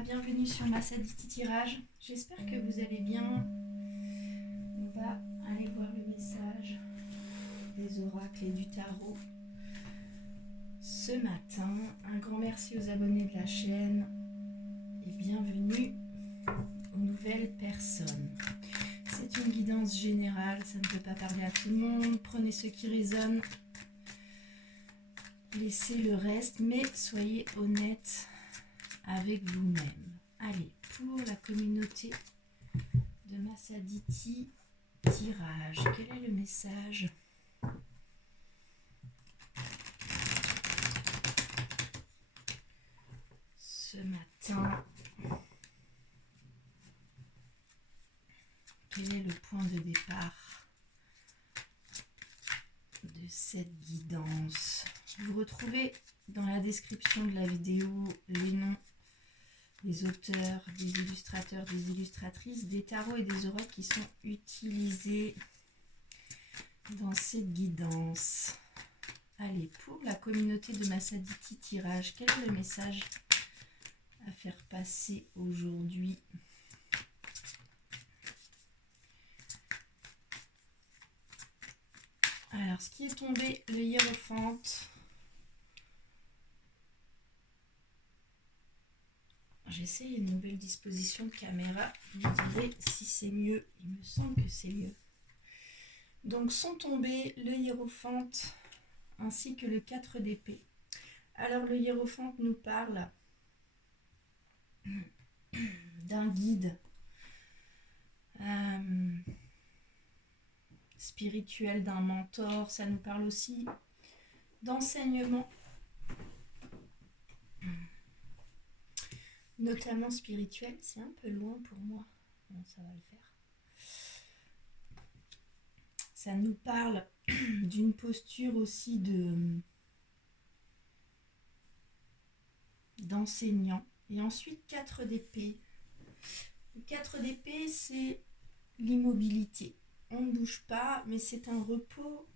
bienvenue sur ma Saditi Tirage. J'espère que vous allez bien. On va aller voir le message des oracles et du tarot ce matin. Un grand merci aux abonnés de la chaîne et bienvenue aux nouvelles personnes. C'est une guidance générale, ça ne peut pas parler à tout le monde. Prenez ce qui résonne, laissez le reste, mais soyez honnête avec vous-même. Allez, pour la communauté de Masaditi Tirage, quel est le message ce matin? Quel est le point de départ de cette guidance? Vous retrouvez dans la description de la vidéo les noms des auteurs, des illustrateurs, des illustratrices, des tarots et des oracles qui sont utilisés dans cette guidance. Allez, pour la communauté de Masaditi Tirage, quel est le message à faire passer aujourd'hui? Alors, ce qui est tombé, le hiérophante. J'essaie une nouvelle disposition de caméra. Vous me direz si c'est mieux. Il me semble que c'est mieux. Donc, sont tombés le hiérophante ainsi que le 4 d'épée. Alors, le hiérophante nous parle d'un guide spirituel, d'un mentor. Ça nous parle aussi d'enseignement, notamment spirituel. C'est un peu loin pour moi. Bon, ça va le faire. Ça nous parle d'une posture aussi d'enseignant. Et ensuite, 4 d'épée. Le 4 d'épée, c'est l'immobilité. On ne bouge pas, mais c'est un repos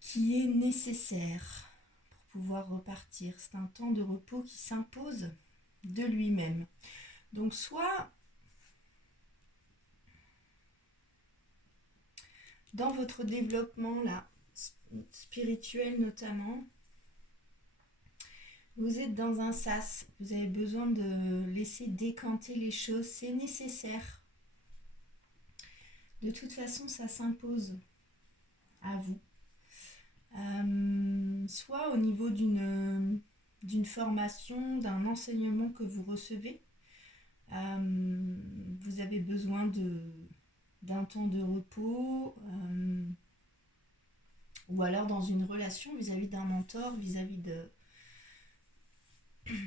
qui est nécessaire pour pouvoir repartir. C'est un temps de repos qui s'impose de lui-même. Donc, soit dans votre développement là, spirituel notamment, vous êtes dans un sas, vous avez besoin de laisser décanter les choses, c'est nécessaire. De toute façon, ça s'impose à vous. Soit au niveau d'une formation, d'un enseignement que vous recevez, vous avez besoin d'un temps de repos, ou alors dans une relation vis-à-vis d'un mentor, vis-à-vis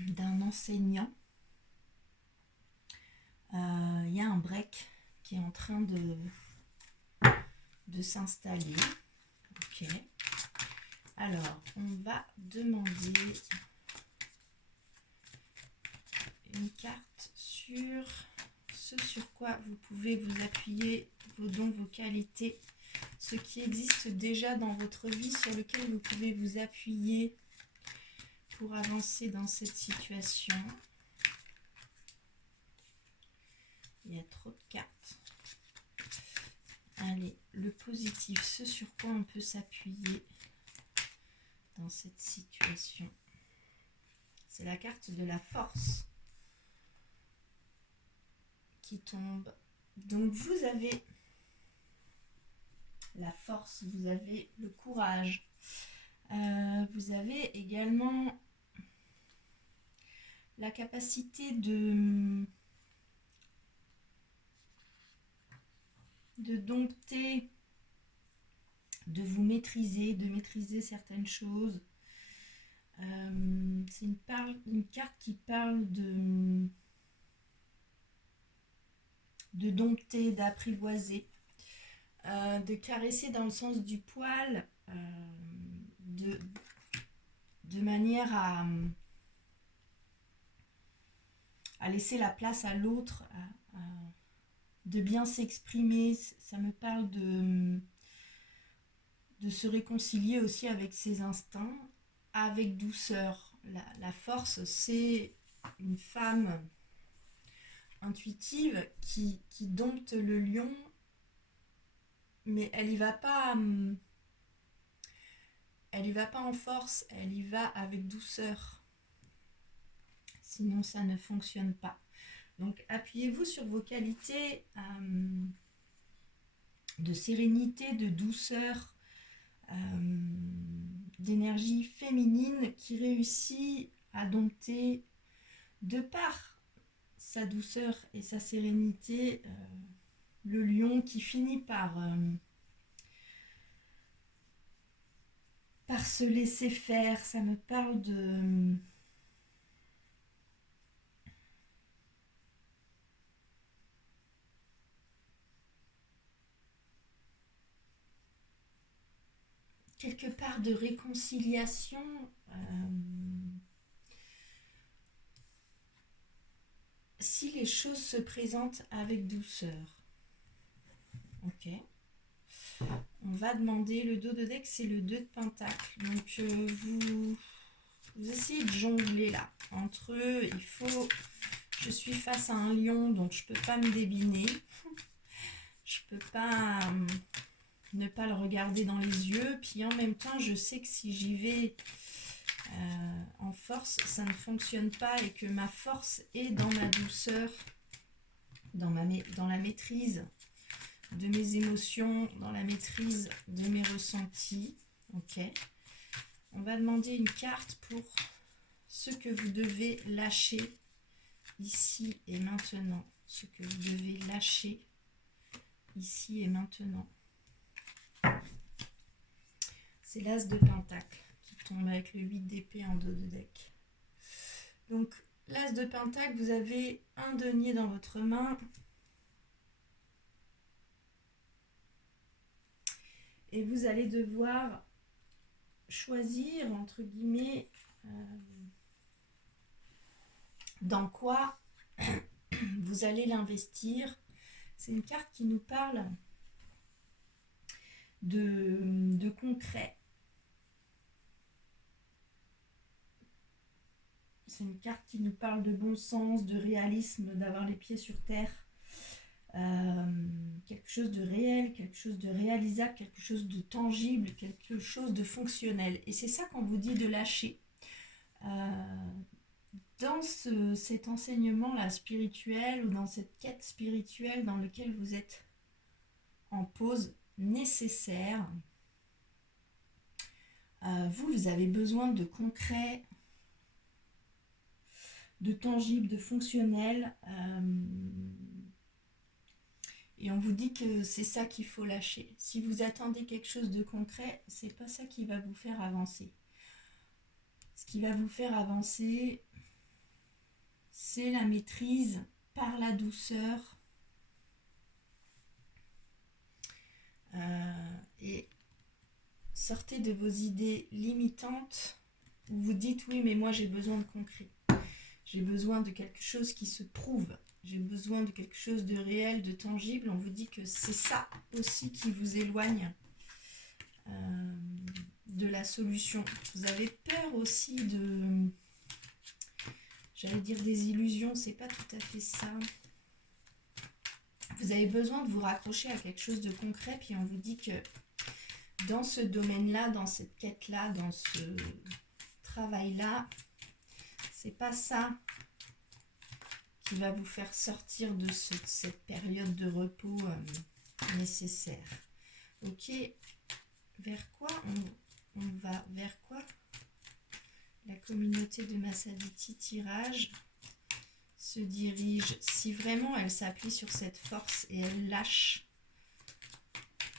d'un enseignant. Il y a un break qui est en train de s'installer. Ok. Alors, on va demander une carte sur ce sur quoi vous pouvez vous appuyer, vos dons, vos qualités, ce qui existe déjà dans votre vie, sur lequel vous pouvez vous appuyer pour avancer dans cette situation. Il y a trop de cartes. Allez, le positif, ce sur quoi on peut s'appuyer dans cette situation. C'est la carte de la force qui tombe. Donc vous avez la force, vous avez le courage. Vous avez également la capacité de dompter, de vous maîtriser, de maîtriser certaines choses. C'est une carte qui parle de dompter, d'apprivoiser, de caresser dans le sens du poil, de manière à laisser la place à l'autre, de bien s'exprimer. Ça me parle de se réconcilier aussi avec ses instincts, avec douceur. La force, c'est une femme intuitive qui dompte le lion, mais elle y va pas en force, elle y va avec douceur. Sinon, ça ne fonctionne pas. Donc, appuyez-vous sur vos qualités de sérénité, de douceur, d'énergie féminine qui réussit à dompter, de par sa douceur et sa sérénité, le lion qui finit par se laisser faire. Ça me parle de... quelque part de réconciliation, si les choses se présentent avec douceur. Ok. On va demander le dos de deck, c'est le 2 de pentacle. Donc vous essayez de jongler là. Entre eux, il faut... Je suis face à un lion, donc je peux pas me débiner. Je peux pas ne pas le regarder dans les yeux. Puis en même temps, je sais que si j'y vais en force, ça ne fonctionne pas et que ma force est dans ma douceur, dans la maîtrise de mes émotions, dans la maîtrise de mes ressentis. Ok. On va demander une carte pour ce que vous devez lâcher ici et maintenant. Ce que vous devez lâcher ici et maintenant. C'est l'As de Pentacle qui tombe avec le 8 d'épée en dos de deck. Donc, l'As de Pentacle, vous avez un denier dans votre main. Et vous allez devoir choisir, entre guillemets, dans quoi vous allez l'investir. C'est une carte qui nous parle de concret. C'est une carte qui nous parle de bon sens, de réalisme, d'avoir les pieds sur terre. Quelque chose de réel, quelque chose de réalisable, quelque chose de tangible, quelque chose de fonctionnel. Et c'est ça qu'on vous dit de lâcher. Dans cet enseignement-là spirituel ou dans cette quête spirituelle dans laquelle vous êtes en pause nécessaire, vous avez besoin de concret, de tangible, de fonctionnel. Et on vous dit que c'est ça qu'il faut lâcher. Si vous attendez quelque chose de concret, c'est pas ça qui va vous faire avancer. Ce qui va vous faire avancer, c'est la maîtrise par la douceur. Et sortez de vos idées limitantes où vous dites oui, mais moi j'ai besoin de concret. J'ai besoin de quelque chose qui se prouve. J'ai besoin de quelque chose de réel, de tangible. On vous dit que c'est ça aussi qui vous éloigne de la solution. Vous avez peur aussi de... J'allais dire des illusions, c'est pas tout à fait ça. Vous avez besoin de vous raccrocher à quelque chose de concret, puis on vous dit que dans ce domaine-là, dans cette quête-là, dans ce travail-là, c'est pas ça qui va vous faire sortir de cette période de repos nécessaire. Ok, vers quoi on va? Vers quoi la communauté de Massaviti Tirage se dirige? Si vraiment elle s'appuie sur cette force et elle lâche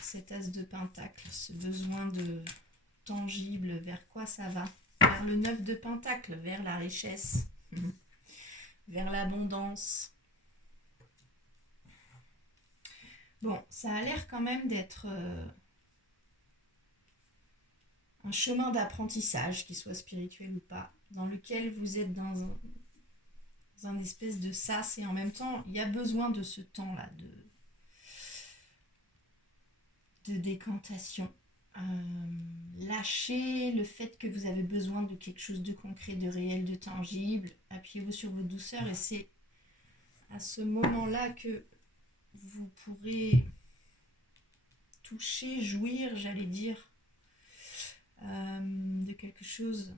cet As de Pentacle, ce besoin de tangible, vers quoi ça va? Vers le 9 de Pentacle, vers la richesse. Vers l'abondance. Bon, ça a l'air quand même d'être un chemin d'apprentissage, qu'il soit spirituel ou pas, dans lequel vous êtes dans un espèce de sas, et en même temps, il y a besoin de ce temps-là, de décantation. Lâchez le fait que vous avez besoin de quelque chose de concret, de réel, de tangible. appuyez-vous sur vos douceurs et c'est à ce moment-là que vous pourrez toucher, jouir, j'allais dire, de quelque chose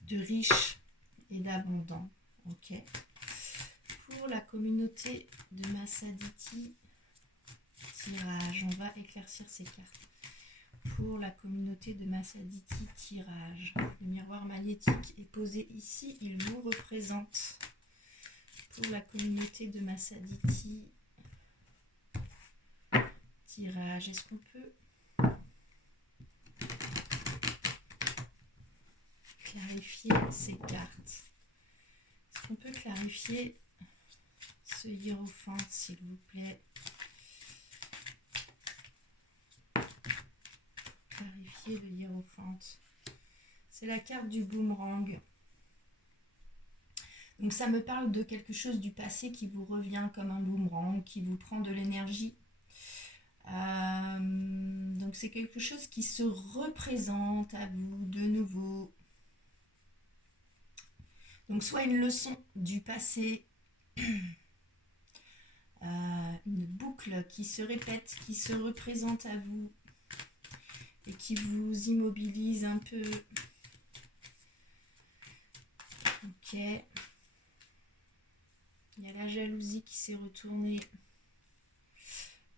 de riche et d'abondant. Ok. Pour la communauté de Masaditi, tirage, on va éclaircir ces cartes. Pour la communauté de Masaditi, tirage. Le miroir magnétique est posé ici, il vous représente. Pour la communauté de Masaditi, tirage. Est-ce qu'on peut clarifier ces cartes? Est-ce qu'on peut clarifier ce hiérophante, s'il vous plaît? Clarifier le hiérophante. C'est la carte du boomerang. Donc ça me parle de quelque chose du passé qui vous revient comme un boomerang, qui vous prend de l'énergie. Donc c'est quelque chose qui se représente à vous de nouveau. Donc soit une leçon du passé, une boucle qui se répète, qui se représente à vous et qui vous immobilise un peu. Ok. Il y a la jalousie qui s'est retournée.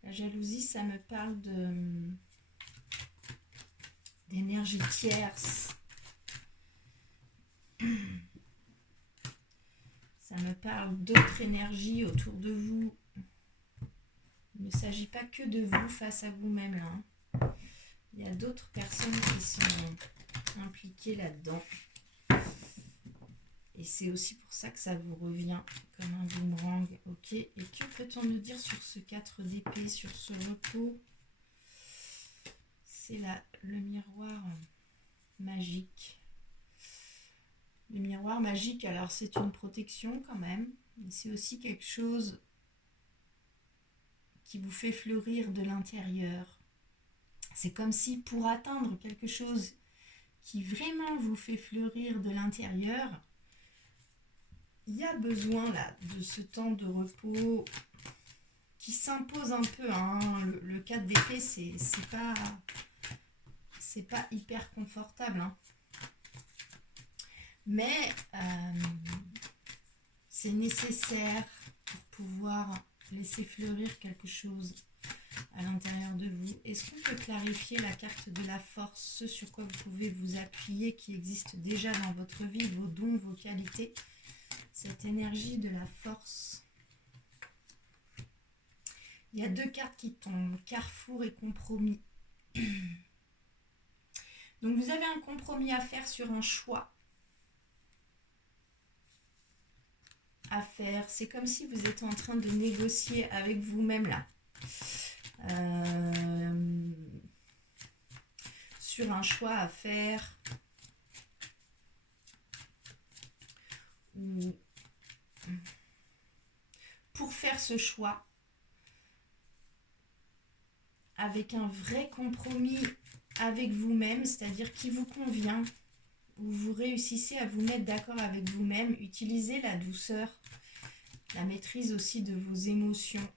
La jalousie, ça me parle d'énergie tierce. Ça me parle d'autres énergies autour de vous. Il ne s'agit pas que de vous face à vous-même là. Il y a d'autres personnes qui sont impliquées là-dedans. Et c'est aussi pour ça que ça vous revient comme un boomerang. Ok. Et que peut-on nous dire sur ce 4 d'épée, sur ce repos? C'est le miroir magique. Le miroir magique, alors c'est une protection quand même. Mais c'est aussi quelque chose qui vous fait fleurir de l'intérieur. C'est comme si pour atteindre quelque chose qui vraiment vous fait fleurir de l'intérieur, il y a besoin là de ce temps de repos qui s'impose un peu. Hein. Le 4 d'épée, c'est pas hyper confortable. Hein. Mais c'est nécessaire pour pouvoir laisser fleurir quelque chose à l'intérieur de vous. Est-ce qu'on peut clarifier la carte de la force, ce sur quoi vous pouvez vous appuyer, qui existe déjà dans votre vie, vos dons, vos qualités? Cette énergie de la force. Il y a 2 cartes qui tombent, carrefour et compromis. Donc vous avez un compromis à faire sur un choix à faire. C'est comme si vous êtes en train de négocier avec vous-même là. Sur un choix à faire. Ou pour faire ce choix avec un vrai compromis avec vous-même, c'est-à-dire qui vous convient, où vous réussissez à vous mettre d'accord avec vous-même, utilisez la douceur, la maîtrise aussi de vos émotions.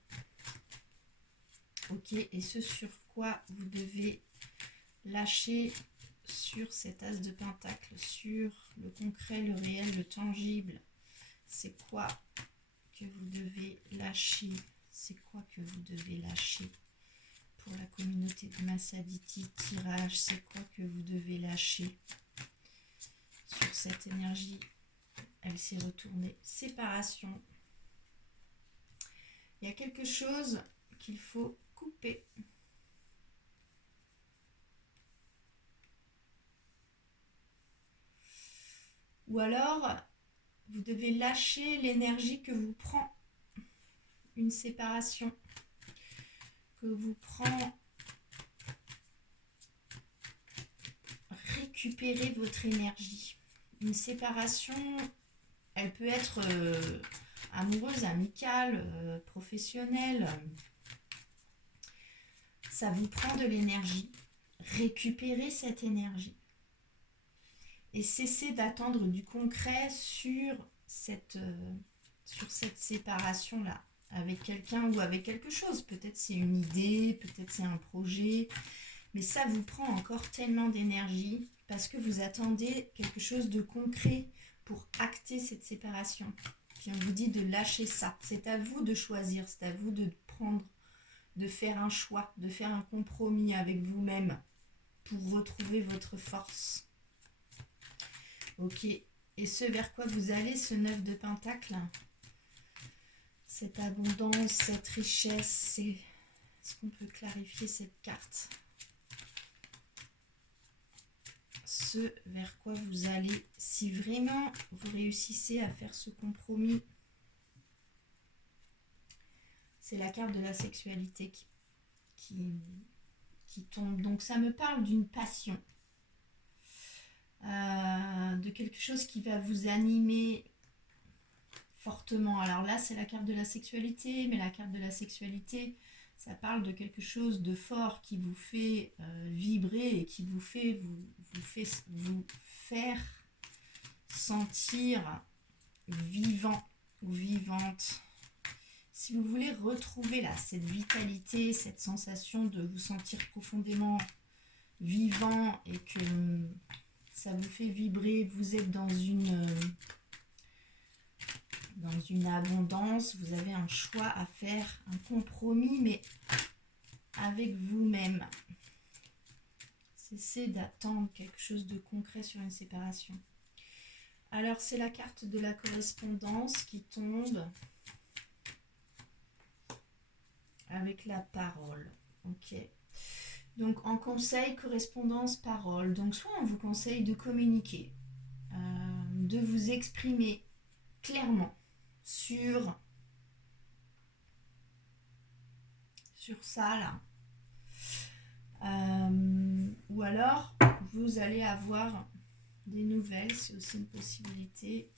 Ok, et ce sur quoi vous devez lâcher sur cet as de pentacle, sur le concret, le réel, le tangible. C'est quoi que vous devez lâcher? C'est quoi que vous devez lâcher? Pour la communauté de Masaditi, tirage, c'est quoi que vous devez lâcher sur cette énergie? Elle s'est retournée. Séparation. Il y a quelque chose qu'il faut couper. Ou alors, vous devez lâcher l'énergie que vous prend une séparation, que vous prend récupérer votre énergie. Une séparation, elle peut être amoureuse, amicale, professionnelle. Ça vous prend de l'énergie. Récupérez cette énergie. et cessez d'attendre du concret sur cette séparation-là, avec quelqu'un ou avec quelque chose. Peut-être c'est une idée, peut-être c'est un projet, mais ça vous prend encore tellement d'énergie parce que vous attendez quelque chose de concret pour acter cette séparation. Puis on vous dit de lâcher ça. C'est à vous de choisir, c'est à vous de prendre, de faire un choix, de faire un compromis avec vous-même pour retrouver votre force. Ok, et ce vers quoi vous allez, ce 9 de Pentacle, cette abondance, cette richesse, est-ce qu'on peut clarifier cette carte? Ce vers quoi vous allez, si vraiment vous réussissez à faire ce compromis, c'est la carte de la sexualité qui tombe. Donc ça me parle d'une passion, de quelque chose qui va vous animer fortement. Alors là, c'est la carte de la sexualité, mais la carte de la sexualité, ça parle de quelque chose de fort qui vous fait vibrer et qui vous fait vous faire sentir vivant ou vivante. Si vous voulez retrouver là cette vitalité, cette sensation de vous sentir profondément vivant et que ça vous fait vibrer, vous êtes dans une abondance, vous avez un choix à faire, un compromis, mais avec vous-même. Cessez d'attendre quelque chose de concret sur une séparation. Alors, c'est la carte de la correspondance qui tombe avec la parole. Ok. Donc, en conseil, correspondance, parole. Donc, soit on vous conseille de communiquer, de vous exprimer clairement sur ça là, ou alors vous allez avoir des nouvelles, c'est aussi une possibilité.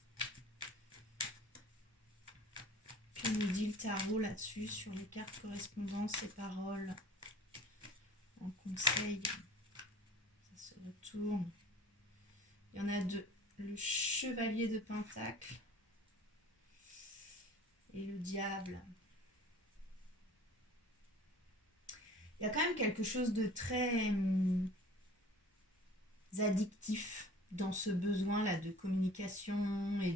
Que nous dit le tarot là-dessus sur les cartes correspondance et paroles en conseil? Ça se retourne. Il y en a deux, le chevalier de Pentacle et le diable. Il y a quand même quelque chose de très addictif dans ce besoin-là de communication et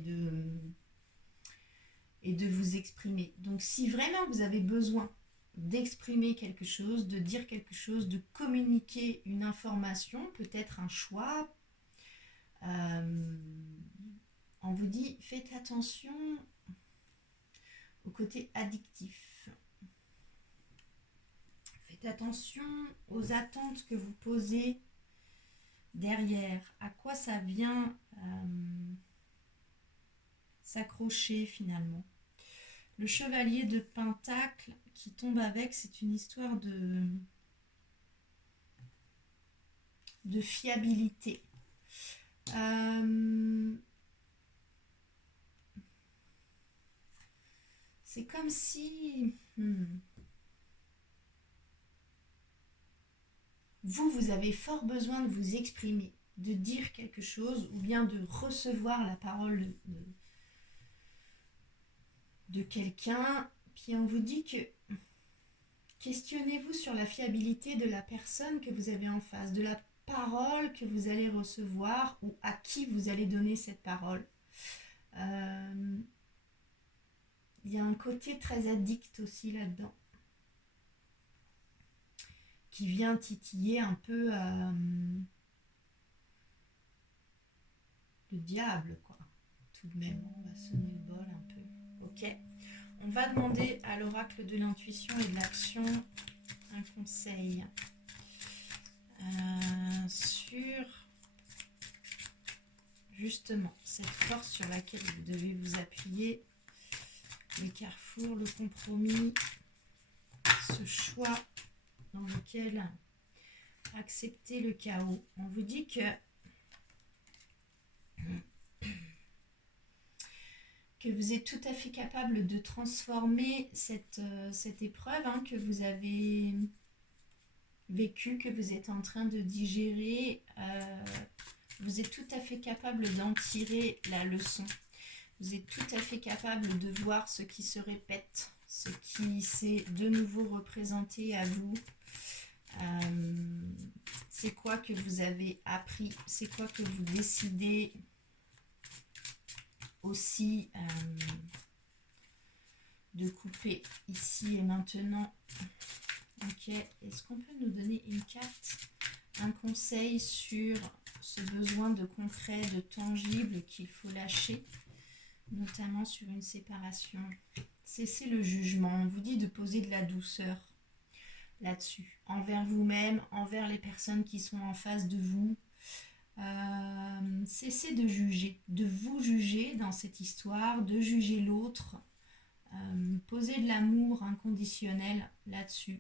de vous exprimer. Donc si vraiment vous avez besoin d'exprimer quelque chose, de dire quelque chose, de communiquer une information, peut-être un choix, on vous dit faites attention au côté addictif. Faites attention aux attentes que vous posez derrière. À quoi ça vient s'accrocher finalement. Le chevalier de Pentacle qui tombe avec, c'est une histoire de fiabilité. C'est comme si vous avez fort besoin de vous exprimer, de dire quelque chose ou bien de recevoir la parole de quelqu'un. Puis on vous dit que questionnez-vous sur la fiabilité de la personne que vous avez en face, de la parole que vous allez recevoir ou à qui vous allez donner cette parole. Il y a un côté très addict aussi là-dedans qui vient titiller un peu le diable, quoi. Tout de même, on va sonner le bol un peu. Ok. On va demander à l'oracle de l'intuition et de l'action un conseil sur justement cette force sur laquelle vous devez vous appuyer, le carrefour, le compromis, ce choix dans lequel accepter le chaos. On vous dit que vous êtes tout à fait capable de transformer cette épreuve que vous avez vécue, que vous êtes en train de digérer vous êtes tout à fait capable d'en tirer la leçon. Vous êtes tout à fait capable de voir ce qui se répète, ce qui s'est de nouveau représenté à vous. C'est quoi que vous avez appris, c'est quoi que vous décidez aussi de couper ici et maintenant. Ok, est-ce qu'on peut nous donner une carte, un conseil sur ce besoin de concret, de tangible qu'il faut lâcher, notamment sur une séparation? Cessez le jugement, on vous dit de poser de la douceur là-dessus, envers vous-même, envers les personnes qui sont en face de vous. Cessez de juger, de vous juger dans cette histoire, de juger l'autre. Posez de l'amour inconditionnel là-dessus.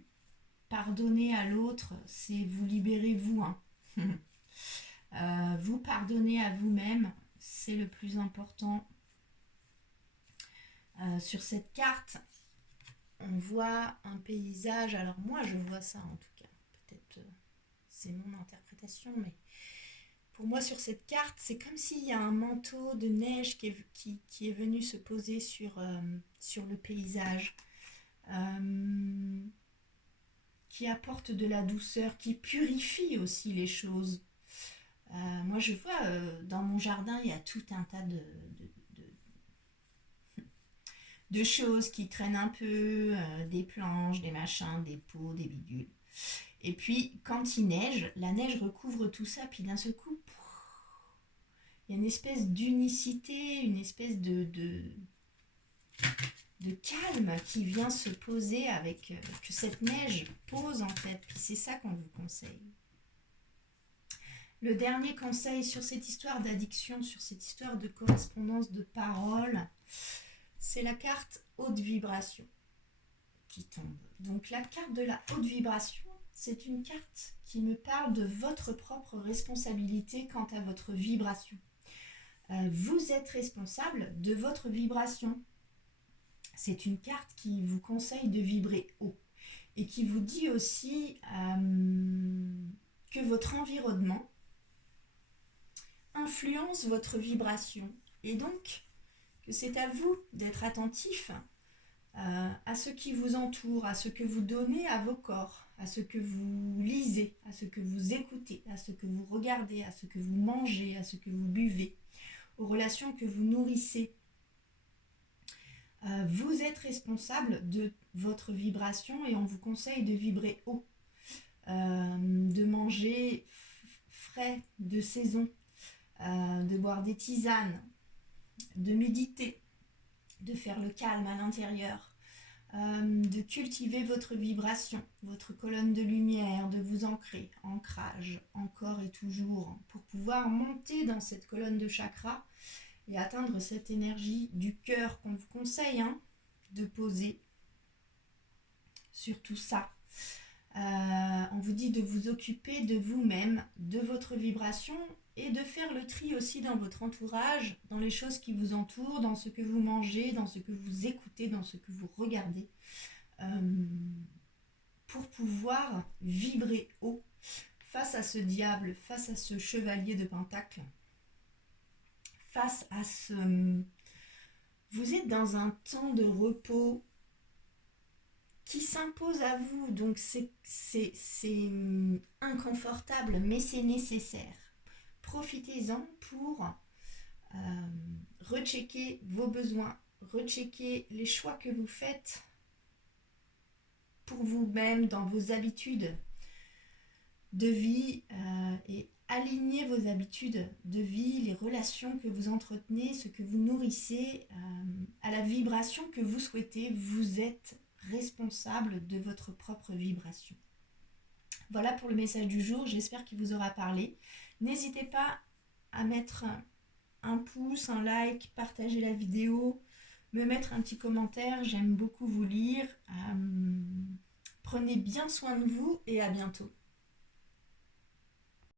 Pardonner à l'autre, c'est vous libérer vous. Vous pardonner à vous-même, c'est le plus important. Sur cette carte, on voit un paysage. Alors moi, je vois ça en tout cas. Peut-être c'est mon interprétation, mais pour moi, sur cette carte, c'est comme s'il y a un manteau de neige qui est venu se poser sur le paysage, qui apporte de la douceur, qui purifie aussi les choses. Moi, je vois dans mon jardin, il y a tout un tas de choses qui traînent un peu, des planches, des machins, des pots, des bidules. Et puis, quand il neige, la neige recouvre tout ça, puis d'un seul coup, il y a une espèce d'unicité, une espèce de calme qui vient se poser avec que cette neige pose en fait. Puis c'est ça qu'on vous conseille. Le dernier conseil sur cette histoire d'addiction, sur cette histoire de correspondance de paroles, c'est la carte haute vibration qui tombe. Donc la carte de la haute vibration, c'est une carte qui me parle de votre propre responsabilité quant à votre vibration. Vous êtes responsable de votre vibration. C'est une carte qui vous conseille de vibrer haut et qui vous dit aussi que votre environnement influence votre vibration et donc que c'est à vous d'être attentif à ce qui vous entoure, à ce que vous donnez à vos corps, à ce que vous lisez, à ce que vous écoutez, à ce que vous regardez, à ce que vous mangez, à ce que vous buvez, aux relations que vous nourrissez. Vous êtes responsable de votre vibration et on vous conseille de vibrer haut, de manger frais, de saison, de boire des tisanes, de méditer, de faire le calme à l'intérieur, de cultiver votre vibration, votre colonne de lumière, de vous ancrer, ancrage, encore et toujours, pour pouvoir monter dans cette colonne de chakras et atteindre cette énergie du cœur qu'on vous conseille de poser sur tout ça. On vous dit de vous occuper de vous-même, de votre vibration et de faire le tri aussi dans votre entourage, dans les choses qui vous entourent, dans ce que vous mangez, dans ce que vous écoutez, dans ce que vous regardez, pour pouvoir vibrer haut face à ce diable, face à ce chevalier de Pentacle, face à ce... Vous êtes dans un temps de repos qui s'impose à vous, donc c'est inconfortable, mais c'est nécessaire. Profitez-en pour rechecker vos besoins, rechecker les choix que vous faites pour vous-même, dans vos habitudes de vie et aligner vos habitudes de vie, les relations que vous entretenez, ce que vous nourrissez à la vibration que vous souhaitez. Vous êtes responsable de votre propre vibration. Voilà pour le message du jour, j'espère qu'il vous aura parlé. N'hésitez pas à mettre un pouce, un like, partager la vidéo, me mettre un petit commentaire, j'aime beaucoup vous lire. Prenez bien soin de vous et à bientôt.